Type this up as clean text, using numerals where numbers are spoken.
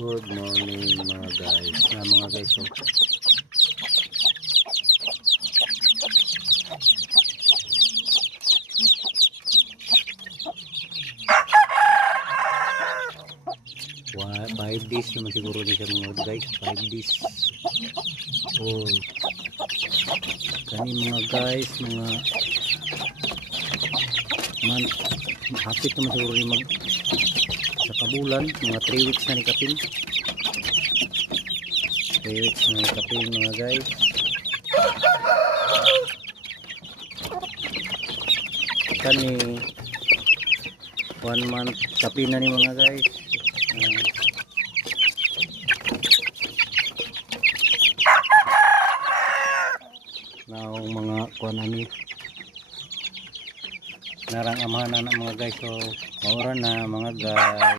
Good morning mga guys. Mga guys, oh. Wow, 5 days naman siguro din siya mga guys. 5 days. Oh. Kani mga guys, mga month. Hapit naman siguro din sa kabulan. Mga 3 weeks na ni kapin. 3 weeks na ni kapin mga guys. Kani 1 month kapin na ni mga guys. Naong mga kuan ani narang amahan na mga guys, so maura na mga guys.